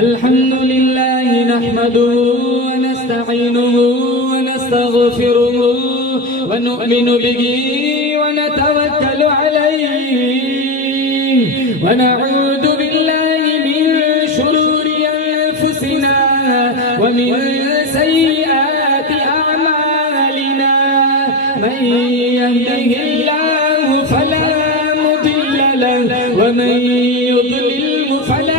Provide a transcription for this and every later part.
अल्हम्दुलिल्लाह नहमदुहु व नस्तईनुहु व नस्तगफिरुहु व नु'मिनु बिही व नतवक्कलु अलैहि व नऊदु बिल्लाहि मिन शुरूरि अनफुसिना व मिन सय्यिआति अअमालिना मन यहदिहिल्लाहु फला मुदिल्ल लहु व मन युद्लिलहु फला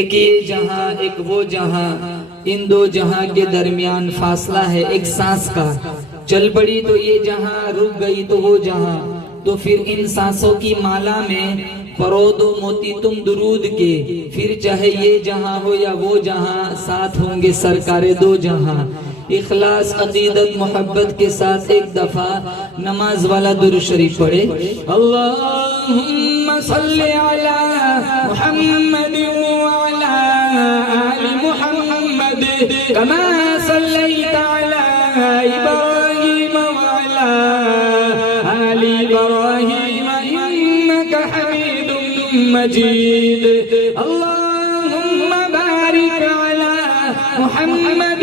एक ये जहां एक वो जहां, इन दो जहां के दरमियान फासला है एक सांस का। चल पड़ी तो ये जहां, रुक गई तो वो जहां। तो फिर इन सांसों की माला में परो दो मोती तुम दुरूद के। फिर चाहे ये जहां हो या वो जहां, साथ होंगे सरकारे दो जहां। इखलास अकीदत मोहब्बत के साथ एक दफा नमाज वाला दुरूद शरीफ पढ़े। अल्लाहुम्मा सल्ली अला मुहम्मद वअला आलि मुहम्मद कमा सल्लैता अला इब्राहीम वअला आलि इब्राहीम इन्नका हमीदुम मजीद। अल्लाहुम्मा बारिक अला मुहम्मद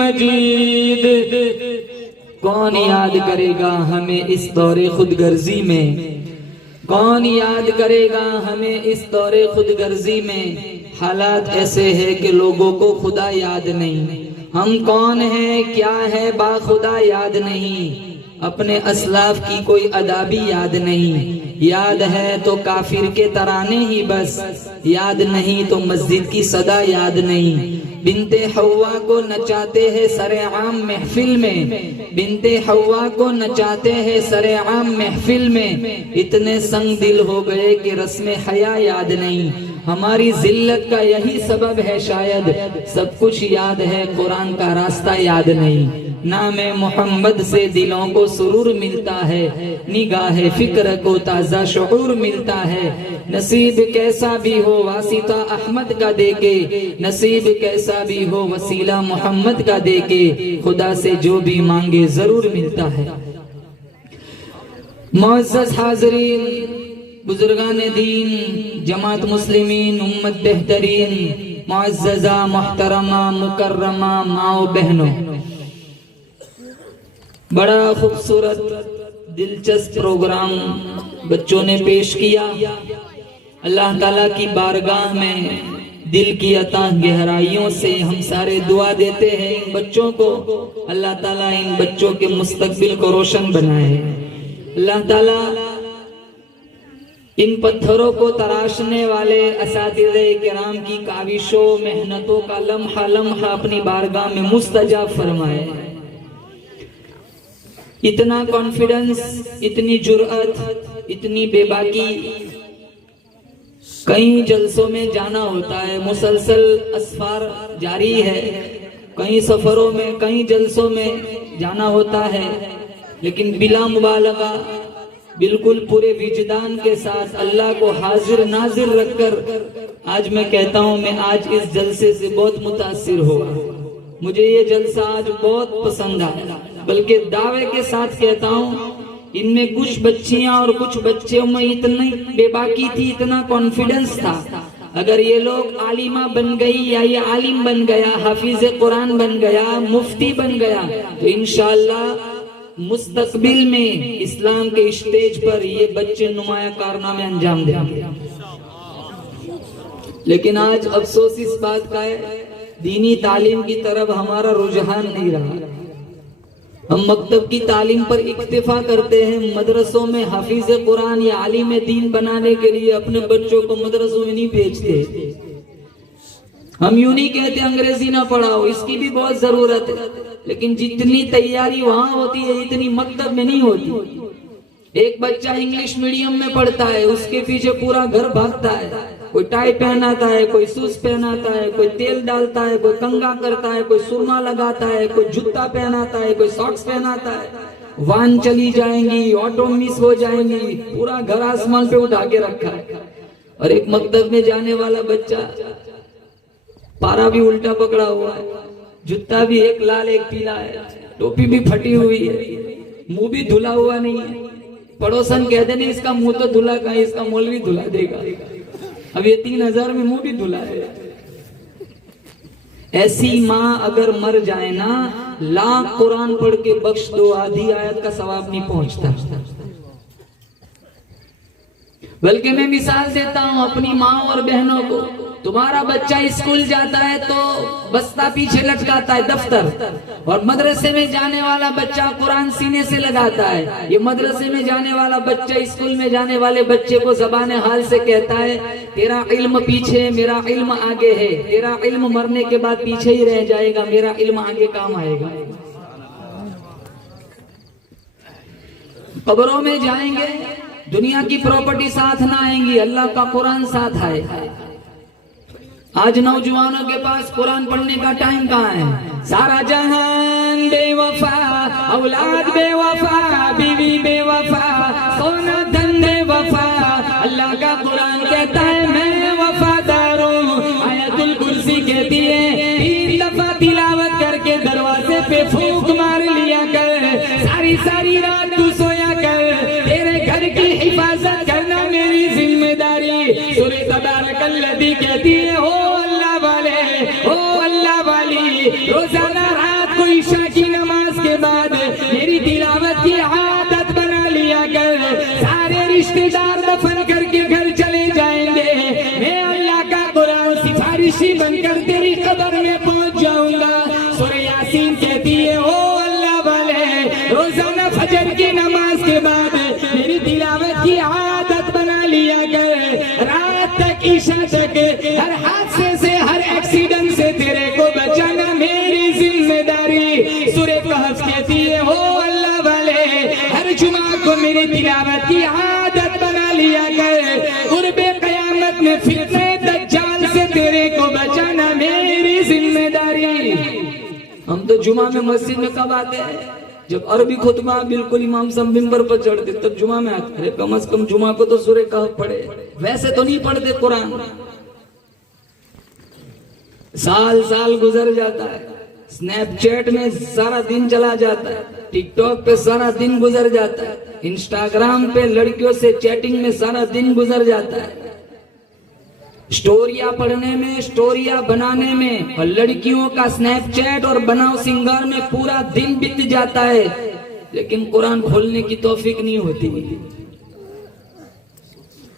मजीद। कौन याद करेगा हमें इस दौरे खुदगर्जी में, कौन याद करेगा हमें इस दौरे खुदगर्जी में। हालात ऐसे है कि लोगों को खुदा याद नहीं। हम कौन हैं क्या है बाखुदा याद नहीं। अपने असलाफ की कोई अदा भी याद नहीं। याद है तो काफिर के तराने ही बस, याद नहीं तो मस्जिद की सदा याद नहीं। बिनते हवा को नचाते हैं सरेआम महफिल में, बिनते हवा को नचाते हैं सरेआम महफिल में। इतने संग दिल हो गए कि रस्म हया याद नहीं। हमारी जिल्लत का यही सबब है शायद, सब कुछ याद है कुरान का रास्ता याद नहीं। नाम मोहम्मद से दिलों को सुरूर मिलता है, निगाह फिक्र को ताजा शऊर मिलता है। नसीब कैसा भी हो वासिता अहमद का देके, नसीब कैसा भी हो वसीला मोहम्मद का देके, खुदा से जो भी मांगे जरूर मिलता है। मुअज़्ज़ज़ हाज़रीन, बुजुर्गान दीन, जमात मुस्लिमीन, उम्मत बेहतरीन, मुअज़्ज़ज़ा मुहतरमा मुकर्रमा माओ बहनों, बड़ा खूबसूरत दिलचस्प प्रोग्राम बच्चों ने पेश किया। अल्लाह ताला की बारगाह में दिल की अताह गहराइयों से हम सारे दुआ देते हैं इन बच्चों को, अल्लाह ताला इन बच्चों के मुस्तकबिल को रोशन बनाए। अल्लाह ताला इन पत्थरों को तराशने वाले असातिज़े किराम की काविशों मेहनतों का लम्हा लम्हा अपनी बारगाह में मुस्तजाब फरमाए। इतना कॉन्फिडेंस, इतनी जुर्अत, इतनी बेबाकी। कई जलसों में जाना होता है, मुसलसल असफार जारी है, कई सफरों में कई जलसों में जाना होता है, लेकिन बिला मुबालगा बिल्कुल पूरे विजदान के साथ अल्लाह को हाजिर नाजिर रखकर आज मैं कहता हूँ, मैं आज इस जलसे से बहुत मुतासिर हुआ। मुझे ये जलसा आज बहुत पसंद आया, बल्कि दावे के साथ कहता हूँ इनमें कुछ बच्चियां और कुछ बच्चों में इतनी बेबाकी थी, इतना कॉन्फिडेंस था। अगर ये लोग आलिमा बन गई या ये आलिम बन गया, हाफिज कुरान बन गया, मुफ्ती बन गया, तो इंशाअल्लाह मुस्तकबिल में इस्लाम के स्टेज पर ये बच्चे नुमाया कारनामे अंजाम देंगे। लेकिन आज अफसोस इस बात का है, दीनी तालीम की तरफ हमारा रुझान नहीं रहा। हम मकतब की तालीम पर इक्तिफा करते हैं, मदरसों में हाफिज कुरान या आलिम दीन बनाने के लिए अपने बच्चों को मदरसों में नहीं भेजते। हम यूं नहीं कहते अंग्रेजी ना पढ़ाओ, इसकी भी बहुत जरूरत है, लेकिन जितनी तैयारी वहां होती है इतनी मकतब में नहीं होती। एक बच्चा इंग्लिश मीडियम में पढ़ता है, उसके पीछे पूरा घर भागता है, कोई टाई पहनाता है, कोई शूज पहनाता है, कोई तेल डालता है, कोई कंघा करता है, कोई सुरमा लगाता है, कोई जूता पहनाता है, कोई सॉक्स पहनाता है। वाहन चली जाएंगी, ऑटो मिस हो जाएंगी, पूरा घर आसमान पे उठा के रखा है। और एक मकतब में जाने वाला बच्चा पारा भी उल्टा पकड़ा हुआ है, जूता भी एक लाल एक पीला है, टोपी भी फटी हुई है, मुंह भी धुला हुआ नहीं है। पड़ोसन कहते नहीं इसका मुंह तो धुला का, इसका मौलवी धुला देगा। अब ये 3000 में मुंह भी धुला है। ऐसी माँ अगर मर जाए ना, लाख कुरान पढ़ के बख्श दो, आधी आयत का सवाब नहीं पहुंचता। बल्कि मैं मिसाल देता हूं अपनी माँ और बहनों को। तुम्हारा बच्चा स्कूल जाता है तो बस्ता पीछे लटकाता है दफ्तर, और मदरसे में जाने वाला बच्चा कुरान सीने से लगाता है। ये मदरसे में जाने वाला बच्चा स्कूल में जाने वाले बच्चे को ज़बान हाल से कहता है, तेरा इल्म पीछे, मेरा इल्म आगे है। तेरा इल्म मरने के बाद पीछे ही रह जाएगा, मेरा इल्म आगे काम आएगा। कब्रों में जाएंगे, दुनिया की प्रॉपर्टी साथ ना आएंगी, अल्लाह का कुरान साथ आएगा। आज नौजवानों के पास कुरान पढ़ने का टाइम कहाँ है? सारा जहान बेवफा, औलाद बेवफा, बीवी बेवफा, सोना धन बेवफा। अल्लाह का कुरान कहता है मैं वफादार हूँ। आयतुल कुर्सी कहती है 3 दफा तिलावत करके दरवाजे पे फूंक मार लिया कर, सारी सारी रात तू सोया कर, तेरे घर की हिफाजत करना मेरी जिम्मेदारी। सूरह तबारकल्लज़ी कहती है ओ अल्लाह वाली, रोजाना रात को ईशा की नमाज के बाद मेरी तिलावत की आदत बना लिया कर। सारे रिश्तेदार दफन करके घर चले जाएंगे, मैं अल्लाह का कुरान सिफारिशी बनकर तेरी कब्र में पहुंच जाऊंगा। सूरह यासीन कहती है ओ अल्लाह वाले, रोजाना फजर की नमाज के बाद मेरी तिलावत की आदत बना लिया कर। रात तक ईशा तक हर हादसे से, हर एक्सीडेंट से तेरे को बचाना मेरी जिम्मेदारी। सूरह कहफ कहती है ओ अल्लाह वाले, हर जुमा को मेरी तिलावत की आदत बना लिया कर। कुर्बे कयामत में फितने दज्जाल से तेरे को बचाना मेरी जिम्मेदारी। हम तो जुमा में मस्जिद में कब आते हैं? जब अरबी खुतबा बिल्कुल इमाम साहब मिंबर पर चढ़ते तब जुमा में आते हैं। कम से कम जुमा को तो सूरह कहफ पढ़े, वैसे तो नहीं पढ़ते कुरान। साल साल गुजर जाता है, स्नैपचैट में सारा दिन चला जाता है, टिकटॉक पे सारा दिन गुजर जाता है, इंस्टाग्राम पे लड़कियों से चैटिंग में सारा दिन गुजर जाता है, स्टोरिया पढ़ने में, स्टोरिया बनाने में, और लड़कियों का स्नैपचैट और बनाओ सिंगार में पूरा दिन बीत जाता है, लेकिन कुरान खोलने की तौफीक नहीं होती।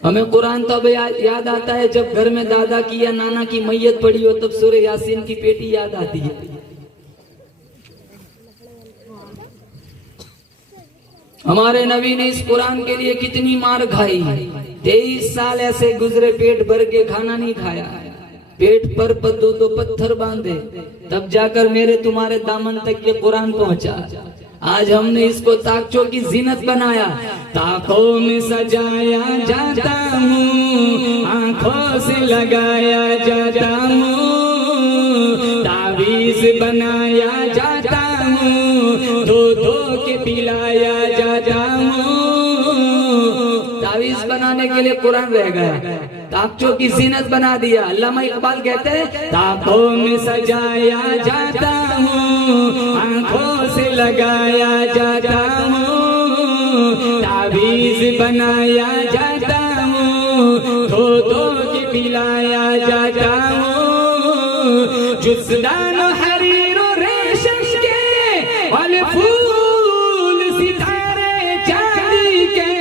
हमें कुरान तब याद आता है जब घर में दादा की या नाना की मैयत पड़ी हो, तब सूरह यासीन की पेटी याद आती है। हमारे नबी ने इस कुरान के लिए कितनी मार खाई। 23 साल ऐसे गुजरे, पेट भर के खाना नहीं खाया, पेट पर दो पत्थर बांधे, तब जाकर मेरे तुम्हारे दामन तक ये कुरान पहुंचा। आज हमने इसको ताकचों की जीनत बनाया। ताकों में सजाया जाता हूँ, आंखों से लगाया जाता हूँ, तावीज बनाया जाता हूँ, धो धो के पिलाया जाता हूँ। तावीज बनाने के लिए कुरान रह गया, ताकचों की जीनत बना दिया। अल्लामा इकबाल कहते हैं ताकों में सजाया जाता हूँ, आंखों से लगाया जाता हूँ, तावीज बनाया जाता हूँ, धो धो के पिलाया जाता हूँ। जुज़दान हरीर और रेशम के और फूल सितारे चांदी के,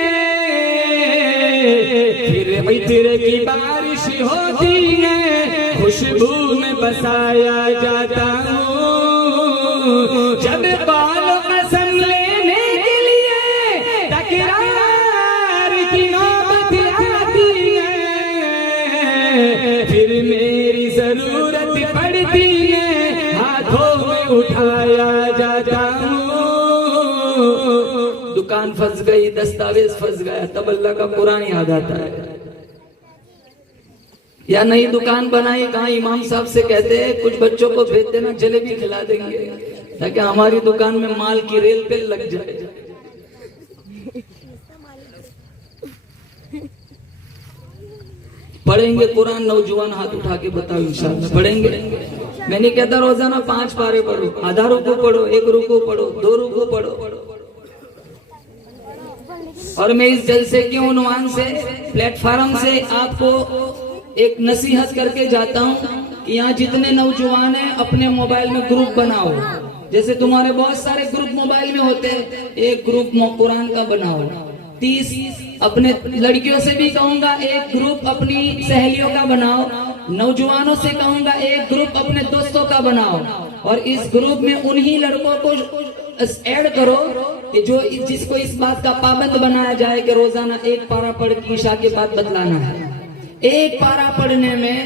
फिर इत्र की बारिश होती है, खुशबू में बसाया जाता हूँ। जब बालों कसम लेने के लिए तकरार की नौबत आती है, फिर मेरी जरूरत पड़ती है, हाथों में उठाया जाता हूँ। दुकान फंस गई, दस्तावेज फंस गया, तब अल्लाह का कुरान याद आता है। या नई दुकान बनाई, कहा इमाम साहब से कहते हैं कुछ बच्चों को भेज देना, जलेबी खिला देंगे ताकि हमारी दुकान में माल की रेल पे लग जाए। पढ़ेंगे कुरान नौजवान, हाथ उठा के बताओ इंशाअल्लाह पढ़ेंगे। मैं नहीं कहता रोजाना 5 पारे पढ़ो, आधा रुकू पढ़ो, 1 रुकू पढ़ो, 2 रुकू पढ़ो। और मैं इस जलसे के उन्वान से, प्लेटफार्म से आपको एक नसीहत करके जाता हूँ कि यहाँ जितने नौजवान हैं अपने मोबाइल में ग्रुप बनाओ। जैसे तुम्हारे बहुत सारे ग्रुप मोबाइल में होते हैं, एक ग्रुप कुरान का बनाओ। 30 अपने लड़कियों से भी कहूंगा एक ग्रुप अपनी सहेलियों का बनाओ, नौजवानों से कहूंगा एक ग्रुप अपने दोस्तों का बनाओ। और इस ग्रुप में उन्हीं लड़कों को ऐड करो कि जो जिसको इस बात का पाबंद बनाया जाए कि रोजाना 1 पारा पढ़ के ईशा के बाद बतलाना है। 1 पारा पढ़ने में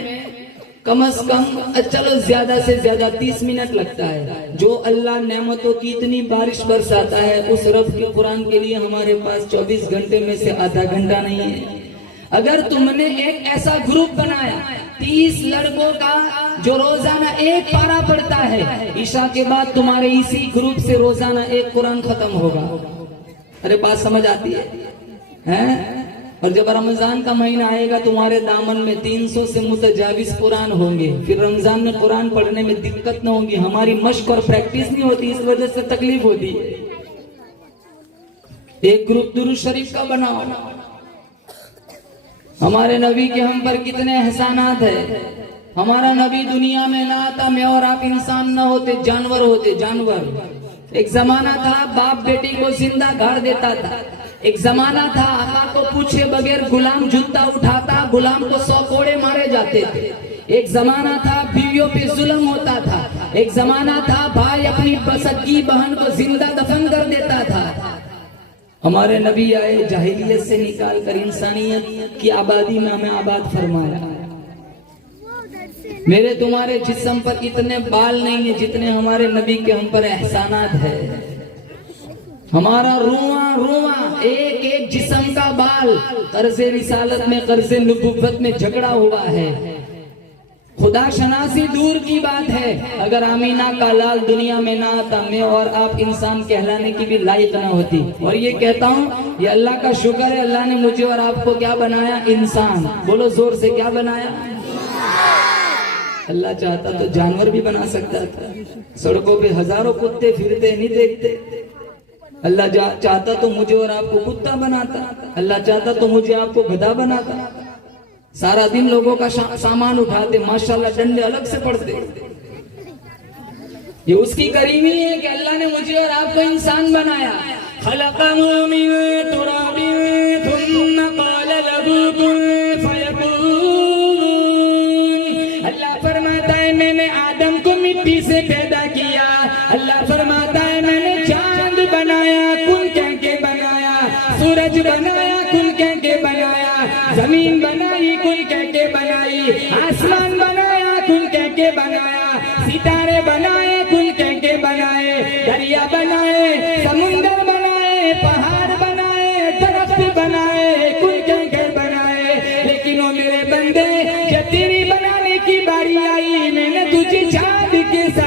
कम से कम चलो ज्यादा से ज्यादा 30 मिनट लगता है। जो अल्लाह नेमतों की इतनी बारिश बरसाता है, उस रब के कुरान के लिए हमारे पास 24 घंटे में से आधा घंटा नहीं है। अगर तुमने एक ऐसा ग्रुप बनाया 30 लड़कों का जो रोजाना 1 पारा पढ़ता है, ईशा के बाद तुम्हारे इसी ग्रुप से रोजाना 1 कुरान खत्म होगा। अरे बात समझ आती है? और जब रमजान का महीना आएगा तुम्हारे दामन में 300 से मुतजाविज कुरान होंगे। फिर रमजान में कुरान पढ़ने में दिक्कत न होगी, हमारी मश्क और प्रैक्टिस नहीं होती, इस वजह से तकलीफ होती है। एक ग्रुप दुरूद शरीफ का बनाओ। हमारे नबी के हम पर कितने एहसानात है। हमारा नबी दुनिया में ना आता, मैं और आप इंसान न होते, जानवर होते, जानवर। एक जमाना था बाप बेटी को जिंदा गाड़ देता था। एक जमाना था आका को पूछे बगैर गुलाम जूता उठाता, गुलाम को 100 कोड़े मारे जाते थे। एक जमाना था बीवियों पे जुल्म होता था। एक जमाना था भाई अपनी सगी बहन को जिंदा दफन कर देता था। हमारे नबी आए, जाहिलियत से निकाल कर इंसानियत की आबादी में हमें आबाद फरमाया। मेरे तुम्हारे जिस्म पर इतने बाल नहीं है जितने हमारे नबी के हम पर एहसानात है। हमारा रुआ रुआ एक एक जिस्म का बाल कर्ज़े रिसालत में, कर्ज़े नबुव्वत में झगड़ा हुआ है। खुदा शनासी दूर की बात है, अगर आमीना का लाल दुनिया में ना आता, मैं और आप इंसान कहलाने की भी लायक ना होती। और ये कहता हूँ, ये अल्लाह का शुक्र है, अल्लाह ने मुझे और आपको क्या बनाया? इंसान। बोलो जोर से, क्या बनाया? अल्लाह चाहता तो जानवर भी बना सकता था। सड़कों पे हजारों कुत्ते फिरते, नहीं देखते। अल्लाह चाहता तो मुझे और आपको कुत्ता बनाता। अल्लाह चाहता तो मुझे आपको गधा बनाता। सारा दिन लोगों का सामान उठाते, माशाल्लाह डंडे अलग से पड़ते। ये उसकी करीमी है कि अल्लाह ने मुझे और आपको इंसान बनाया। खलक़हु मिन तुराबिन थुम्मा क़ाल लहू लहू कुन फयकून। अल्लाह फरमाता है मैंने आदम को मिट्टी से पैदा किया। अल्लाह फरमाता है मैंने चांद बनाया, कुन कह के बनाया, सूरज बनाया, कुन कह के बनाया, जमीन बनाई, कुन कह के बनाई, आसमान बनाया, कुन कह के बनाया, सितारे बनाए, कुन कह के बनाए, दरिया बनाए, समुंदर बनाए, पहाड़ बनाए, दरख्त बनाए, कुन कह के बनाए। लेकिन वो मेरे बंदे, जब तेरी बनाने की बारी आई, मैंने तुझे चांद के साथ